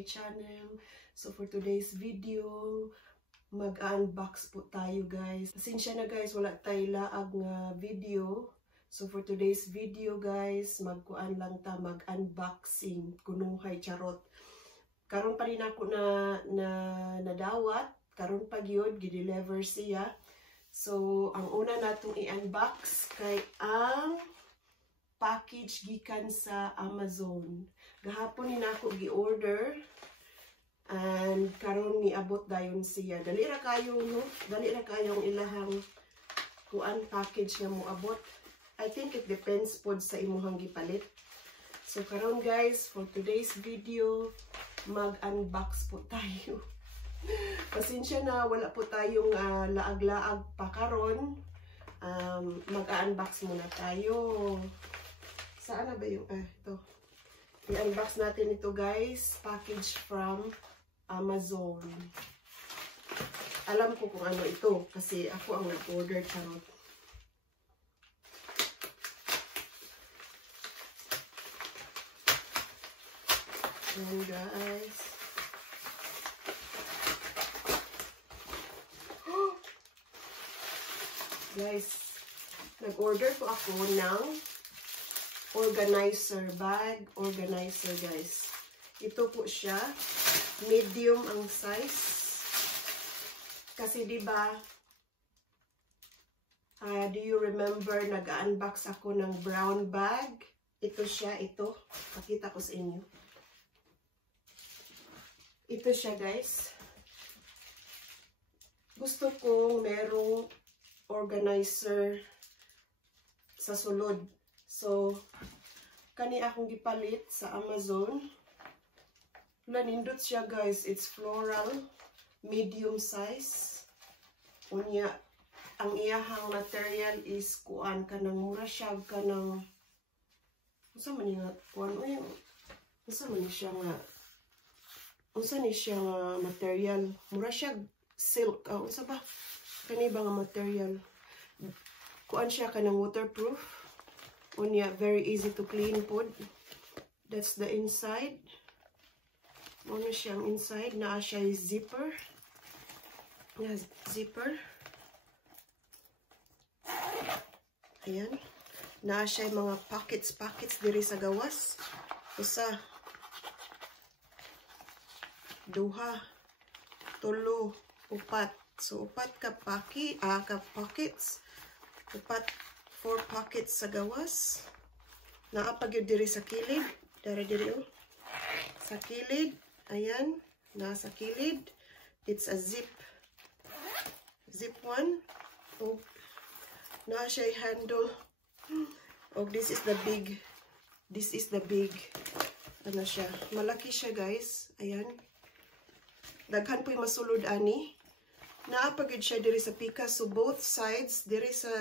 my channel. So for today's video, mag-unbox po tayo guys. Pasensya na guys, wala tayo laag nga video. So for today's video guys, magkuan lang ta, mag-unboxing, kunuhay charot. Karon pa rin ako nadawat, karon pa gyud gi-deliver siya. So ang una natong i-unbox kay ang package gikan sa Amazon. Gahapon ni nako gi-order and karon niabot dayon siya. Dali ra kayo no, dali ra kayong ilahang kuan package nga mo abot. I think it depends pod sa imuhang gipalit. So karon guys, for today's video, mag-unbox po tayo. Pasensya na wala po tayong laag-laag pa karon. Mag-unbox muna tayo. Saan na ba yung ito? I-unbox natin ito guys, package from Amazon. Alam ko kung ano ito kasi ako ang nag-order charot. Ayan guys. Guys, nag-order po ako ng organizer, bag organizer guys. Ito po siya, medium ang size. Kasi diba, do you remember nag-unbox ako ng brown bag? Ito siya, ito. Pakita ko sa inyo. Ito siya guys. Gusto kong merong organizer sa sulod. So, kani akong gipalit sa Amazon. Nindot siya guys. It's floral, medium size. Unya, ang iyahang material is kuan kanang mura siya kanang unsa man nga kuan o unsa man siya nga unsa ni siya nga material mura siya silk unsa ba kani ba nga material kuan siya kanang waterproof. Unya, very easy to clean pod. That's the inside. Ano siyang inside. Naa siya zipper. Yes, zipper. Ayan. Naa siya mga pockets diri sa gawas. Usa. Duha. Tulo. Upat. So, upat ka pockets. Upat. 4 pockets sa gawas. Naapag yun diri sa kilid. Diri oh. Sa kilid. Ayan. Nasa kilid. It's a zip. Zip one. O, na siya handle. O, this is the big. This is the big. Ano siya. Malaki siya guys. Ayan. Daghan po yung masulod ani. Naapag yun siya diri sa pika. So, both sides. Diri sa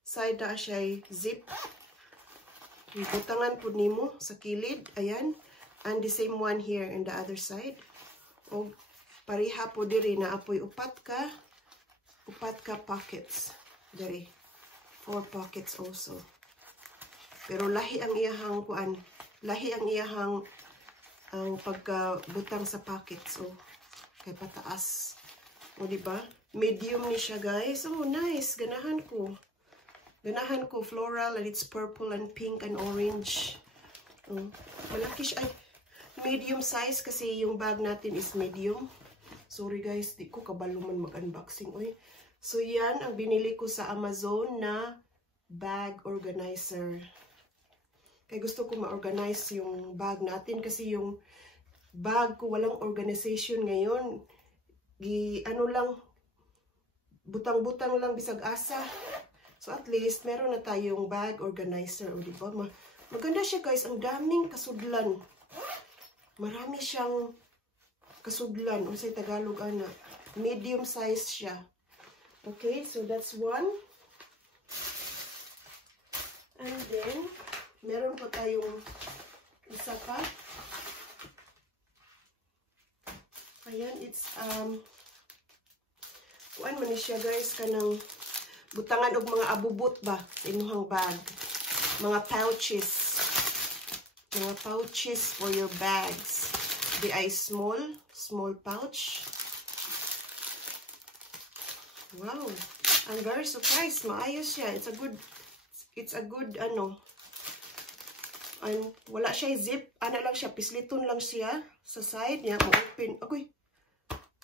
side na siya zip. Butangan po nimo sa kilid. Ayan. And the same one here in the other side. O pariha po diri na apoy upat ka pockets. Diri. 4 pockets also. Pero lahi ang iyahang kuan. Lahi ang iyahang ang pagkabutang sa pockets. So kay pataas. O diba? Medium ni siya guys. Oh nice. Ganahan ko. Ganahan ko, floral, and it's purple and pink and orange. Malaki siya. Ay, medium size kasi yung bag natin is medium. Sorry guys, di ko kabalo man mag-unboxing. So yan ang binili ko sa Amazon na bag organizer. Kaya gusto ko ma-organize yung bag natin kasi yung bag ko walang organization ngayon. Ano lang, butang-butang lang bisag asa. So at least, meron na tayong bag organizer. O diba? Maganda siya guys. Ang daming kasudlan. Marami siyang kasudlan. O sa Tagalog, ana. Medium size siya. Okay, so that's one. And then, meron pa tayong isa pa. Ayan, it's, kuan man siya guys, kanang butangan og mga abubot ba inuhang bag, mga pouches for your bags. Di ay small pouch. Wow, I'm very surprised. Maayos siya. It's a good ano. Wala siya zip. Ano lang siya, pisliton lang siya sa side niya. Mo-open. Agoy.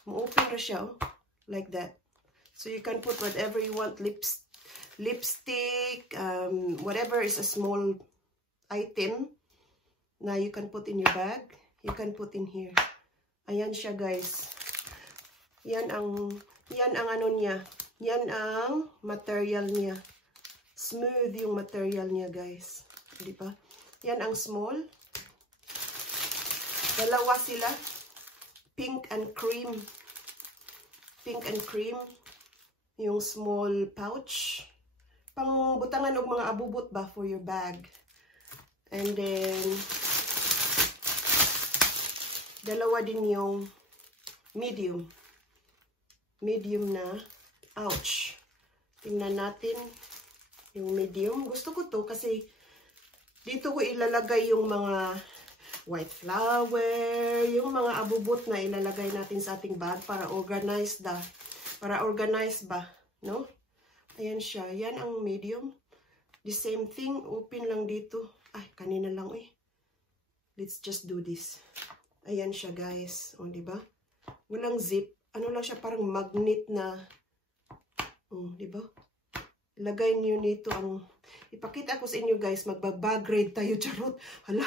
Mo-open na siya, oh. Like that. So you can put whatever you want. Lipstick, whatever is a small item na you can put in your bag. You can put in here. Ayan siya, guys. Yan ang ano niya. Yan ang material niya. Smooth yung material niya, guys. Di ba? Yan ang small. Dalawa sila. Pink and cream. Pink and cream. Yung small pouch. Pang butangan og mga abubot ba for your bag. And then dalawa din yung medium. Medium na pouch. Tingnan natin yung medium. Gusto ko to kasi dito ko ilalagay yung mga white flower, yung mga abubot na ilalagay natin sa ating bag para organized ba, no? Ayan siya. Yan ang medium. The same thing, open lang dito. Ay, kanina lang eh. Let's just do this. Ayan siya, guys. O, di ba? Walang zip. Ano lang siya, parang magnet na. O, di ba? Ilagay niyo nito ang ipakita ko sa inyo, guys. Magbabag grade tayo, charot. Hala.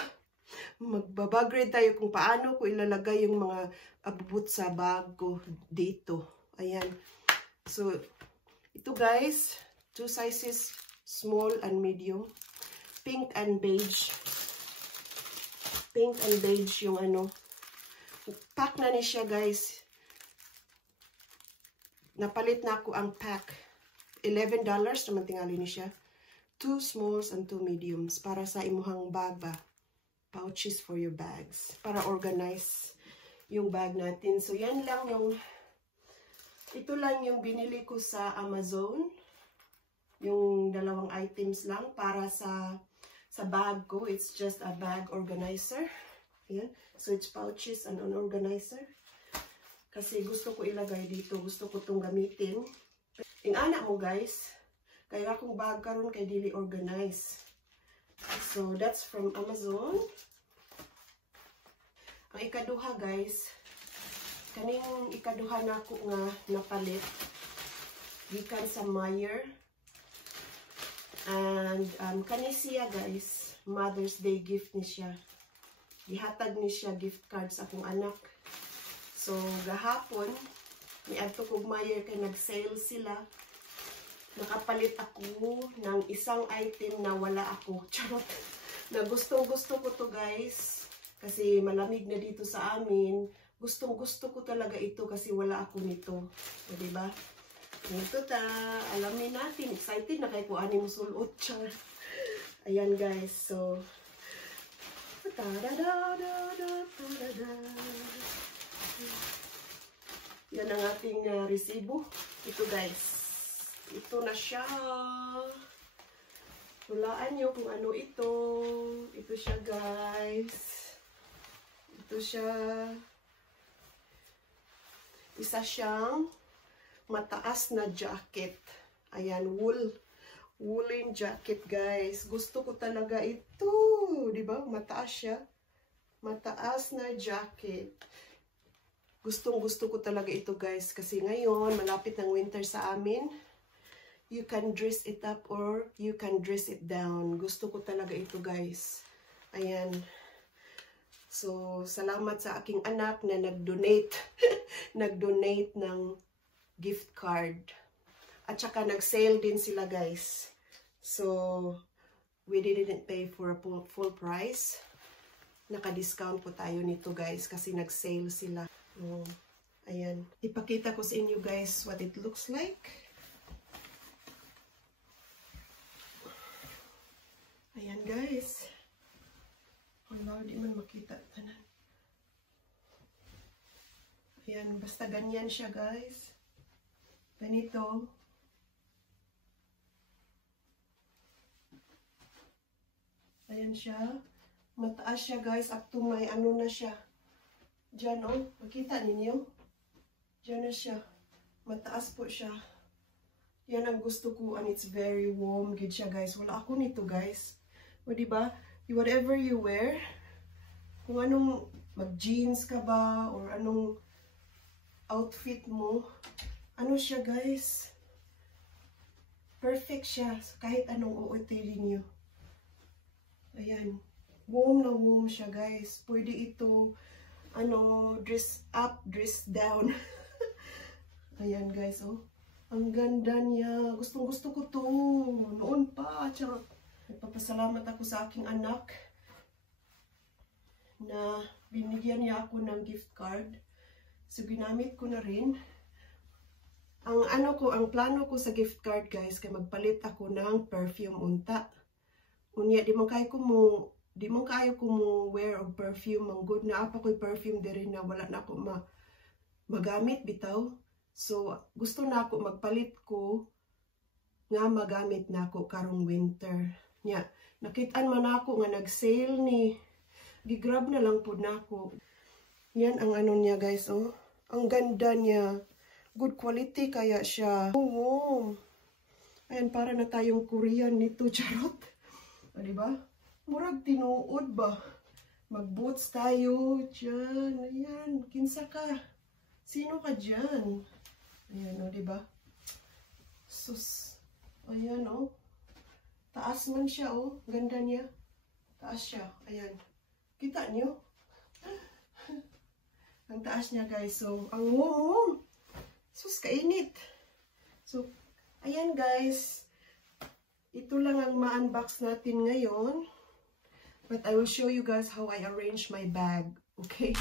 Magbabag grade tayo kung paano ko ilalagay yung mga abubot sa bag ko dito. Ayan. So, ito, guys. 2 sizes, small and medium. Pink and beige. Pink and beige yung ano. Pack na ni siya, guys. Napalit na ako ang pack. $11 naman tingali ni siya. 2 smalls and 2 mediums. Para sa imuhang bag ba. Pouches for your bags. Para organize yung bag natin. So, yan lang yung ito lang yung binili ko sa Amazon. Yung dalawang items lang para sa bag ko. It's just a bag organizer. Ayan. So, it's pouches and an organizer. Kasi gusto ko ilagay dito. Gusto ko itong gamitin. Yung anak mo, guys. Kaya akong bag karon kay dili organize. So, that's from Amazon. Ang ikaduha, guys. Kaning ikaduha na ako nga napalit. Gikan sa Meijer. And kani siya, guys, Mother's Day gift ni siya. Gihatag ni siya gift card sa akong anak. So, gahapon, niadto kog Meijer kay nag-sale sila. Nakapalit ako ng isang item na wala ako. Charot. Na gustong-gusto ko to, guys. Kasi malamig na dito sa amin. Gustong-gusto ko talaga ito kasi wala ako nito. O, diba? Ito ta, alamin natin. Excited na kay kung ano yung sulot siya. Ayan, guys. So, yan ang ating resibo. Ito, guys. Ito na siya. Hulaan nyo kung ano ito. Ito siya, guys. Ito siya. Isa siyang mataas na jacket. Ayan, woolen jacket, guys. Gusto ko talaga ito. Diba? Mataas siya. Mataas na jacket. Gustong-gusto ko talaga ito, guys. Kasi ngayon, malapit ng winter sa amin. You can dress it up or you can dress it down. Gusto ko talaga ito, guys. Ayan. So, salamat sa aking anak na nag-donate. Nag-donate ng gift card. At saka nag-sale din sila, guys. So, we didn't pay for a full price. Naka-discount po tayo nito, guys. Kasi nag-sale sila. Ayan. Ipakita ko sa inyo, guys, what it looks like. Ayan, guys. Wala, di man makita. Tanan. Ayan, basta ganyan siya, guys. Ganito. Ayan siya. Mataas siya, guys. Up to may ano na siya. Diyan, oh. Makita ninyo? Diyan na siya. Mataas po siya. Yan ang gusto ko, and it's very warm. Gid siya, guys. Wala ako nito, guys. O, diba? Whatever you wear, kung anong mag-jeans ka ba, or anong outfit mo, ano siya, guys? Perfect siya. Kahit anong uutilin nyo. Ayan. Warm na warm siya, guys. Pwede ito, dress up, dress down. Ayan, guys, oh. Ang ganda niya. Gustong-gusto ko to. Noon pa. Charot. Nagpapasalamat ako sa aking anak na binigyan niya ako ng gift card. So, ginamit ko na rin. Ang plano ko sa gift card, guys, kay magpalit ako ng perfume unta. Unya, di man kayo ko mo wear og perfume. Ang good na apa ko'y perfume diri na wala na ako magamit bitaw. So, gusto na ako magpalit ko nga magamit na ako karong winter. Nya, nakitaan man ako nga nag-sale ni. Gigrab na lang po na ako. Yan ang niya, guys, oh. Ang ganda niya. Good quality kaya siya. Oh, ayan, para na tayong Korean nito, charot. O, diba? Murag tinuod ba? Mag-boots tayo. Diyan, ayan. Kinsa ka? Sino ka dyan? Ayan, o, diba? Sus. Ayan, o. Taas man siya, o. Ganda niya. Taas siya. Ayan. Kita niyo? Ang taas niya, guys. So, ang warm. Sus, kainit. So, ayan, guys. Ito lang ang ma-unbox natin ngayon. But I will show you guys how I arrange my bag. Okay?